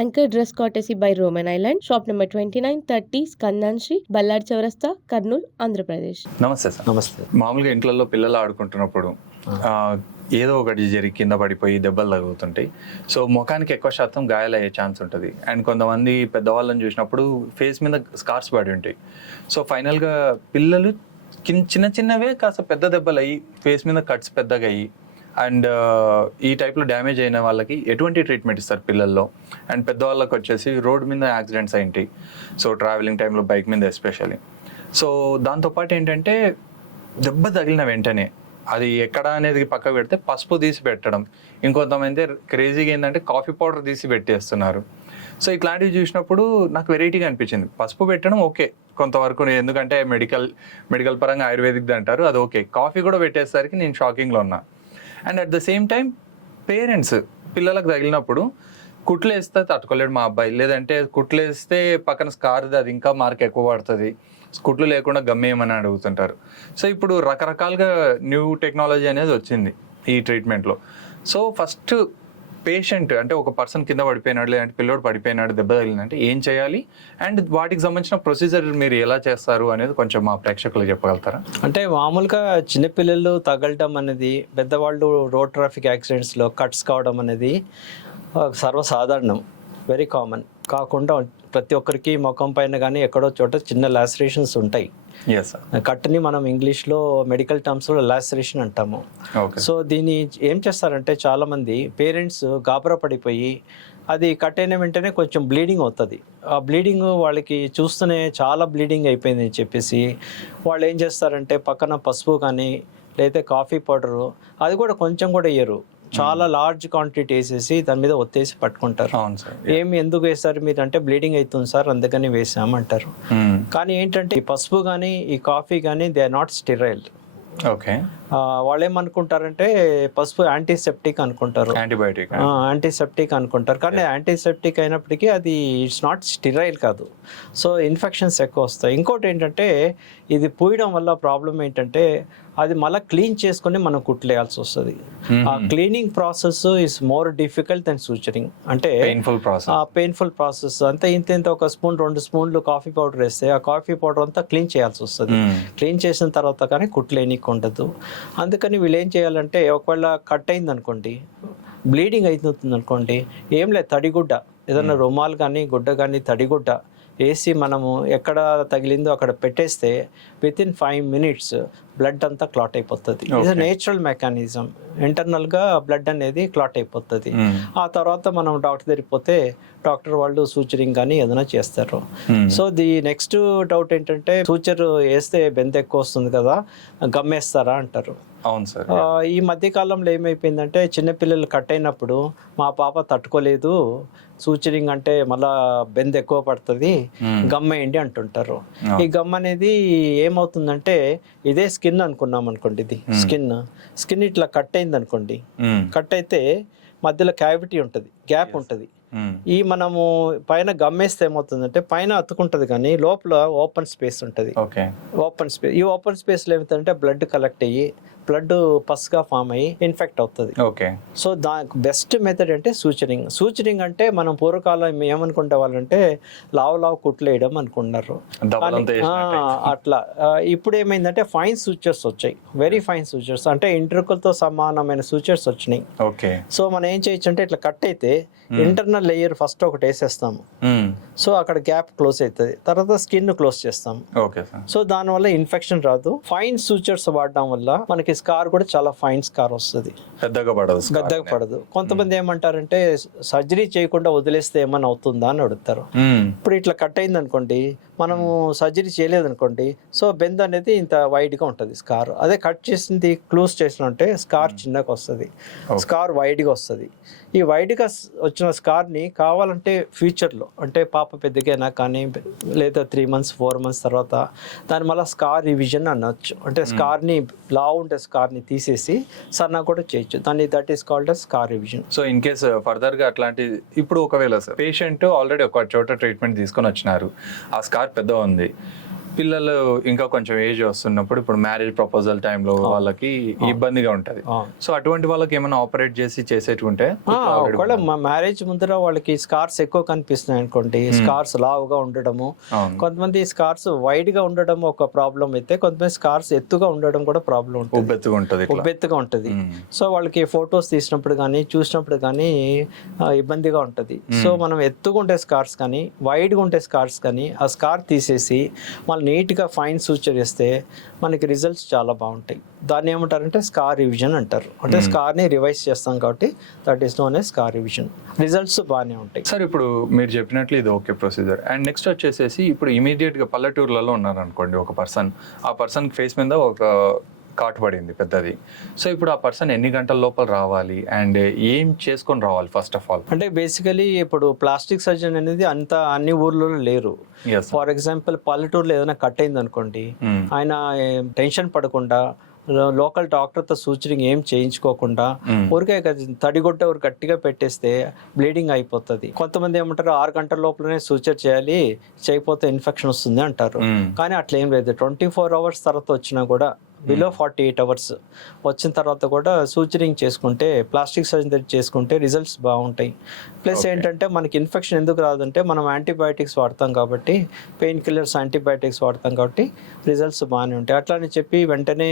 Anchor dress courtesy by Roman Island. Shop number 2930 Skandan Street, Ballard Chaurasta, Kurnool, Andhra Pradesh. నమస్తే sir. నమస్తే. మామూలుగా ఇంట్లో పిల్లలు ఆడుకుంటున్నప్పుడు ఏదో ఒకటి జరిగి కింద పడిపోయి దెబ్బలు తగులుతుంటాయి. సో ముఖానికి ఎక్కువ శాతం గాయాలయ్యే ఛాన్స్ ఉంటుంది. అండ్ కొంతమంది పెద్దవాళ్ళని చూసినప్పుడు ఫేస్ మీద స్కార్స్ పడి ఉంటాయి. సో ఫైనల్గా పిల్లలు చిన్న చిన్నవే కాస్త పెద్ద దెబ్బలు అయ్యి ఫేస్ మీద కట్స్ పెద్దగా అయ్యి అండ్ ఈ టైప్లో డ్యామేజ్ అయిన వాళ్ళకి ఎటువంటి ట్రీట్మెంట్ ఇస్తారు పిల్లల్లో? అండ్ పెద్దవాళ్ళకి వచ్చేసి రోడ్ మీద యాక్సిడెంట్స్ అయింటాయి. సో ట్రావెలింగ్ టైంలో బైక్ మీద ఎస్పెషల్లీ. సో దాంతోపాటు ఏంటంటే దెబ్బ తగిలిన వెంటనే అది ఎక్కడ అనేది పక్క పెడితే పసుపు తీసి పెట్టడం, ఇంకొంతమంది క్రేజీగా ఏంటంటే కాఫీ పౌడర్ తీసి పెట్టేస్తున్నారు. సో ఇట్లాంటివి చూసినప్పుడు నాకు వెరైటీగా అనిపించింది. పసుపు పెట్టడం ఓకే కొంతవరకు, ఎందుకంటే మెడికల్ పరంగా ఆయుర్వేదిక్ది అంటారు, అది ఓకే. కాఫీ కూడా పెట్టేసరికి నేను షాకింగ్లో ఉన్నా. And at the same time parents పిల్లలకు తగిలినప్పుడు కుట్లు వేస్తే తట్టుకోలేడు మా అబ్బాయి, లేదంటే కుట్లు వేస్తే పక్కన స్కార్ది అది ఇంకా మార్క్ ఎక్కువ పడుతుంది, కుట్లు లేకుండా గమ్మేయమని అడుగుతుంటారు. సో ఇప్పుడు రకరకాలుగా న్యూ టెక్నాలజీ అనేది వచ్చింది ఈ ట్రీట్మెంట్లో. సో ఫస్ట్ పేషెంట్ అంటే ఒక పర్సన్ కింద పడిపోయినాడు, లేదంటే పిల్లోడు పడిపోయినాడు, దెబ్బ తగిలిందంటే ఏం చేయాలి, అండ్ వాటికి సంబంధించిన ప్రొసీజర్ మీరు ఎలా చేస్తారు అనేది కొంచెం మా ప్రేక్షకులకు చెప్పగలుగుతారా? అంటే మామూలుగా చిన్నపిల్లలు తగలటం అనేది, పెద్దవాళ్ళు రోడ్ ట్రాఫిక్ యాక్సిడెంట్స్లో కట్స్ కావడం అనేది సర్వసాధారణం, వెరీ కామన్. కాకుండా ప్రతి ఒక్కరికి ముఖం పైన కానీ ఎక్కడో చోట చిన్న లాసరేషన్స్ ఉంటాయి. కట్ని మనం ఇంగ్లీష్లో మెడికల్ టర్మ్స్లో లాసరేషన్ అంటాము. సో దీన్ని ఏం చేస్తారంటే చాలామంది పేరెంట్స్ గాబరా పడిపోయి అది కట్ అయిన వెంటనే కొంచెం బ్లీడింగ్ అవుతుంది. ఆ బ్లీడింగ్ వాళ్ళకి చూస్తూనే చాలా బ్లీడింగ్ అయిపోయింది అని చెప్పేసి వాళ్ళు ఏం చేస్తారంటే పక్కన పసుపు కానీ లేదా కాఫీ పౌడరు అది కూడా కొంచెం కూడా వేయరు, చాలా లార్జ్ క్వాంటిటీ వేసేసి దాని మీద ఒత్తేసి పట్టుకుంటారు. ఏమి ఎందుకు వేస్తారు మీరు అంటే బ్లీడింగ్ అవుతుంది సార్ అందుకని వేసామంటారు. కానీ ఏంటంటే ఈ పసుపు కానీ ఈ కాఫీ కానీ they are not sterile. Okay, వాళ్ళు ఏమనుకుంటారంటే పసుపు యాంటీసెప్టిక్ అనుకుంటారు, యాంటీసెప్టిక్ అనుకుంటారు. కానీ యాంటీసెప్టిక్ అయినప్పటికీ అది ఇట్స్ నాట్ స్టెరైల్ కాదు. సో ఇన్ఫెక్షన్స్ ఎక్కువ వస్తాయి. ఇంకోటి ఏంటంటే ఇది పూయడం వల్ల ప్రాబ్లం ఏంటంటే అది మళ్ళీ క్లీన్ చేసుకుని మనం కుట్లేయాల్సి వస్తుంది. ఆ cleaning process is more difficult than suturing. అంటే పెయిన్ఫుల్ ప్రాసెస్. అంతే ఇంత ఒక స్పూన్ 2 స్పూన్లు కాఫీ పౌడర్ వేస్తే ఆ కాఫీ పౌడర్ అంతా క్లీన్ చేయాల్సి వస్తుంది. క్లీన్ చేసిన తర్వాత కానీ కుట్లేనికి ఉండదు. అందుకని వీళ్ళు ఏం చేయాలంటే ఒకవేళ కట్ అయింది అనుకోండి, బ్లీడింగ్ అవుతుంది అనుకోండి, ఏం లేదు తడిగుడ్డ ఏదన్నా రుమాల్ కానీ గుడ్డ కానీ తడిగుడ్డ వేసి మనము ఎక్కడ తగిలిందో అక్కడ పెట్టేస్తే వితిన్ 5 minutes బ్లడ్ అంతా క్లాట్ అయిపోతుంది. ఇది నేచురల్ మెకానిజం. ఇంటర్నల్గా బ్లడ్ అనేది క్లాట్ అయిపోతుంది. ఆ తర్వాత మనం డాక్టర్ దగ్గరికి పోతే డాక్టర్ వాళ్ళు సూచరింగ్ కానీ ఏదైనా చేస్తారు. సో ది నెక్స్ట్ డౌట్ ఏంటంటే సూచర్ వేస్తే బెంత ఎక్కువ వస్తుంది కదా, గమ్మేస్తారా అంటారు. అవును సార్. ఈ మధ్యకాలంలో ఏమైపోయిందంటే చిన్నపిల్లలు కట్ అయినప్పుడు మా పాప తట్టుకోలేదు, సూచరింగ్ అంటే మళ్ళా బెంద ఎక్కువ పడుతుంది, గమ్మేయండి అంటుంటారు. ఈ గమ్ అనేది ఏమవుతుందంటే ఇదే స్కిన్ అనుకున్నాం అనుకోండి, ఇది స్కిన్ ఇట్లా కట్ అయింది అనుకోండి, కట్ అయితే మధ్యలో క్యావిటీ ఉంటుంది, గ్యాప్ ఉంటుంది. ఈ మనము పైన గమ్మేస్తే ఏమవుతుందంటే పైన అతుకుంటుంది కానీ లోపల ఓపెన్ స్పేస్ ఉంటుంది. ఓపెన్ స్పేస్, ఈ ఓపెన్ స్పేస్లో ఏమవుతుందంటే బ్లడ్ కలెక్ట్ అయ్యి బ్లడ్ పస్గా ఫామ్ అయ్యి ఇన్ఫెక్ట్ అవుతుంది. సో దానికి బెస్ట్ మెథడ్ అంటే సూచరింగ్ అంటే మనం పూర్వకాలం ఏమనుకుంటే వాళ్ళంటే లావు కుట్లు వేయడం అనుకున్నారు. అట్లా ఇప్పుడు ఏమైందంటే ఫైన్ సూచర్స్ వచ్చాయి, వెరీ ఫైన్ సూచర్స్, అంటే ఇంటర్కల్తో సమానమైన సూచర్స్ వచ్చినాయి. సో మనం ఏం చేయొచ్చు అంటే ఇట్లా కట్ అయితే ఇంటర్నల్ లేయర్ ఫస్ట్ ఒకటి వేసేస్తాము. సో అక్కడ గ్యాప్ క్లోజ్ అవుతుంది, తర్వాత స్కిన్ క్లోజ్ చేస్తాము. సో దానివల్ల ఇన్ఫెక్షన్ రాదు. ఫైన్ సూచర్స్ వాడడం వల్ల మనకి స్కార్ కూడా చాలా ఫైన్ స్కార్ వస్తుంది, పెద్దగా పడదు. కొంతమంది ఏమంటారంటే సర్జరీ చేయకుండా వదిలేస్తే ఏమైనా అవుతుందా అని అడుగుతారు. ఇప్పుడు ఇట్లా కట్ అయింది అనుకోండి, మనము సర్జరీ చేయలేదు అనుకోండి, సో బెండ్ అనేది ఇంత వైడ్గా ఉంటుంది స్కార్. అదే కట్ చేసింది క్లోజ్ చేసినంటే స్కార్ చిన్నగా వస్తుంది, స్కార్ వైడ్గా వస్తుంది. ఈ వైడ్గా వచ్చిన స్కార్ని కావాలంటే ఫ్యూచర్లో అంటే పాప పెద్దగైనా కానీ లేదా 3 months 4 months తర్వాత దాని మళ్ళీ స్కార్ రివిజన్ అనొచ్చు. అంటే స్కార్ని లావు ఉంటే స్కార్ని తీసేసి సన్నా కూడా చేయొచ్చు, దాన్ని that is called as scar revision. So in case ఫర్దర్గా అట్లాంటి ఇప్పుడు ఒకవేళ పేషెంట్ ఆల్రెడీ ఒక చోట ట్రీట్మెంట్ తీసుకొని వచ్చినారు, ఆ స్కార్ పెద్ద ఉంది, పిల్లలు ఇంకా కొంచెం ఏజ్ వస్తున్నప్పుడు ఇప్పుడు మ్యారేజ్ ప్రపోజల్ టైంలో వాళ్ళకి ఇబ్బందిగా ఉంటది. సో అటువంటి వాళ్ళకి ఏమైనా ఆపరేట్ చేసి చేసేటుంటే ఒకవేళ మా మ్యారేజ్ ముందర వాళ్ళకి స్కార్స్ ఎక్కువ కనిపిస్తున్నాయి అనుకోండి, స్కార్స్ లావుగా ఉండడము, కొంతమంది స్కార్స్ వైడ్ గా ఉండడం ఒక ప్రాబ్లం అయితే, కొంతమంది స్కార్స్ ఎత్తుగా ఉండడం కూడా ప్రాబ్లం ఉంటుంది, ఉబ్బెత్తుగా ఉంటుంది. సో వాళ్ళకి ఫొటోస్ తీసినప్పుడు కానీ చూసినప్పుడు కానీ ఇబ్బందిగా ఉంటుంది. సో మనం ఎత్తుగా ఉండే స్కార్స్ కానీ వైడ్గా ఉండే స్కార్స్ కానీ ఆ స్కార్ తీసేసి మళ్ళీ నీట్గా ఫైన్ సూచర్ చేస్తే మనకి రిజల్ట్స్ చాలా బాగుంటాయి. దాన్ని ఏమంటారంటే స్కార్ రివిజన్ అంటారు. అంటే స్కార్ని రివైజ్ చేస్తాం కాబట్టి that is known as scar revision. Results బాగానే ఉంటాయి. సార్ ఇప్పుడు మీరు చెప్పినట్లు ఇది ఓకే ప్రొసీజర్. అండ్ నెక్స్ట్ వచ్చేసేసి ఇప్పుడు ఇమీడియట్గా పల్లెటూర్లలో ఉన్నారనుకోండి ఒక పర్సన్, ఆ పర్సన్ ఫేస్ మీద ఒక కాటు పడింది పెద్దది. సో ఇప్పుడు ఆ పర్సన్ ఎన్ని గంటల లోపల రావాలి అండ్ ఏం చేసుకొని రావాలి ఫస్ట్ ఆఫ్ ఆల్? అంటే బేసికలీ ఇప్పుడు ప్లాస్టిక్ సర్జన్ అనేది అంత అన్ని ఊర్లలో లేరు. ఫర్ ఎగ్జాంపుల్ పల్లెటూరులో ఏదైనా కట్ అయింది అనుకోండి, ఆయన టెన్షన్ పడకుండా లోకల్ డాక్టర్తో సూచరింగ్ ఏం చేయించుకోకుండా ఊరికే తడిగొట్ట ఊరు గట్టిగా పెట్టేస్తే బ్లీడింగ్ అయిపోతుంది. కొంతమంది ఏమంటారు 6 గంటల లోపలనే సూచర్ చేయాలి, చేయకపోతే ఇన్ఫెక్షన్ వస్తుంది అంటారు. కానీ అట్లా ఏం లేదు. 24 hours తర్వాత వచ్చినా కూడా, బిలో 48 hours వచ్చిన తర్వాత కూడా సూచరింగ్ చేసుకుంటే, ప్లాస్టిక్ సర్జరీ చేసుకుంటే రిజల్ట్స్ బాగుంటాయి. ప్లస్ ఏంటంటే మనకి ఇన్ఫెక్షన్ ఎందుకు రాదంటే మనం యాంటీబయాటిక్స్ వాడతాం కాబట్టి, పెయిన్ కిల్లర్స్ యాంటీబయాటిక్స్ వాడతాం కాబట్టి రిజల్ట్స్ బాగానే ఉంటాయి. అట్లా అని చెప్పి వెంటనే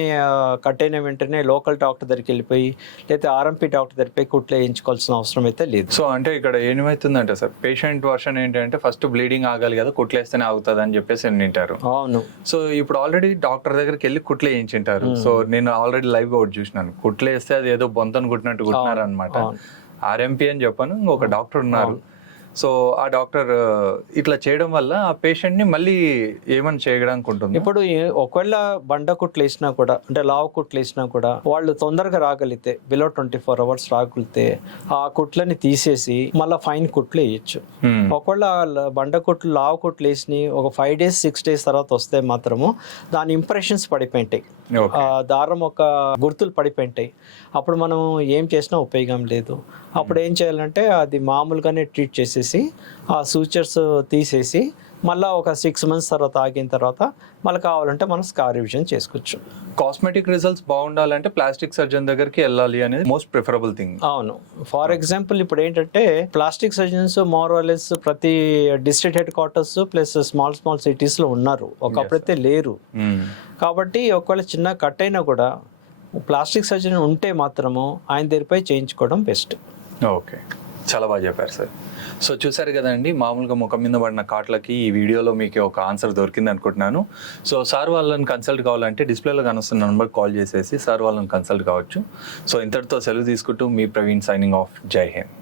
కట్ అయిన వెంటనే లోకల్ డాక్టర్ దగ్గరికి వెళ్ళిపోయి లేదా ఆర్ఎంపీ డాక్టర్ దగ్గరికి పోయి కుట్లు వేయించుకోవాల్సిన అవసరం అయితే లేదు. సో అంటే ఇక్కడ ఏమవుతుందంటే సార్, పేషెంట్ వర్షన్ ఏంటంటే ఫస్ట్ బ్లీడింగ్ ఆగాలి కదా, కుట్లేస్తేనే ఆగుతుంది అని చెప్పేసి వింటారు. అవును. సో ఇప్పుడు ఆల్రెడీ డాక్టర్ దగ్గరికి వెళ్ళి కుట్లు వేయించుంటారు. సో నేను ఆల్రెడీ లైవ్ గా ఒకటి చూసినాను, కుట్లు వేస్తే అది ఏదో బొంతను కుట్టినట్టు కుట్టినారు అనమాట. ఆర్ఎంపీ అని చెప్పాను, ఇంకొక డాక్టర్ ఉన్నారు. సో ఆ డాక్టర్ ఇట్లా చేయడం వల్ల ఆ పేషెంట్ ని మళ్ళీ ఏమని చేయడానికి ఉంటుంది? ఇప్పుడు ఒకవేళ బండ కుట్లు వేసినా కూడా, అంటే లావు కుట్లు వేసినా కూడా వాళ్ళు తొందరగా రాగలిగితే, బిలో 24 hours రాగలిగితే ఆ కుట్లని తీసేసి మళ్ళీ ఫైన్ కుట్లు వేయచ్చు. ఒకవేళ బండ కుట్లు లావు కుట్లు వేసి ఒక 5 days 6 days తర్వాత వస్తే మాత్రము దాని ఇంప్రెషన్స్ పడిపోయింటాయి, దారం ఒక గుర్తులు పడిపోయింటాయి. అప్పుడు మనం ఏం చేసినా ఉపయోగం లేదు. అప్పుడు ఏం చేయాలంటే అది మామూలుగానే ట్రీట్ చేసేసి ఆ సూచర్స్ తీసేసి మళ్ళీ ఒక 6 months తర్వాత ఆగిన తర్వాత మళ్ళీ కావాలంటే మనం స్కార్ రివిజన్ చేసుకోవచ్చు. కాస్మెటిక్ రిజల్ట్స్ బాగుండాలంటే ప్లాస్టిక్ సర్జన్ దగ్గరికి వెళ్ళాలి అనేది మోస్ట్ ప్రిఫరబుల్ థింగ్. అవును. ఫర్ ఎగ్జాంపుల్ ఇప్పుడు ఏంటంటే ప్లాస్టిక్ సర్జన్స్ మోరలెస్ ప్రతి district head quarters plus small సిటీస్లో ఉన్నారు, ఒకప్పుడైతే లేరు. కాబట్టి ఒకవేళ చిన్న కట్ అయినా కూడా ప్లాస్టిక్ సర్జన్ ఉంటే మాత్రము ఆయన దగ్గరపై చేయించుకోవడం బెస్ట్. ఓకే, చాలా బాగా చెప్పారు సార్. సో చూసారు కదండి, మామూలుగా ముఖం మీద పడిన కాట్లకి ఈ వీడియోలో మీకు ఒక ఆన్సర్ దొరికింది అనుకుంటున్నాను. సో సార్ వాళ్ళని కన్సల్ట్ కావాలంటే డిస్ప్లేలో కనుస్తున్న నెంబర్ కాల్ చేసేసి సార్ వాళ్ళని కన్సల్ట్ కావచ్చు. సో ఇంతటితో సెలవు తీసుకుంటూ మీ ప్రవీణ్ సైనింగ్ ఆఫ్. జై హింద్.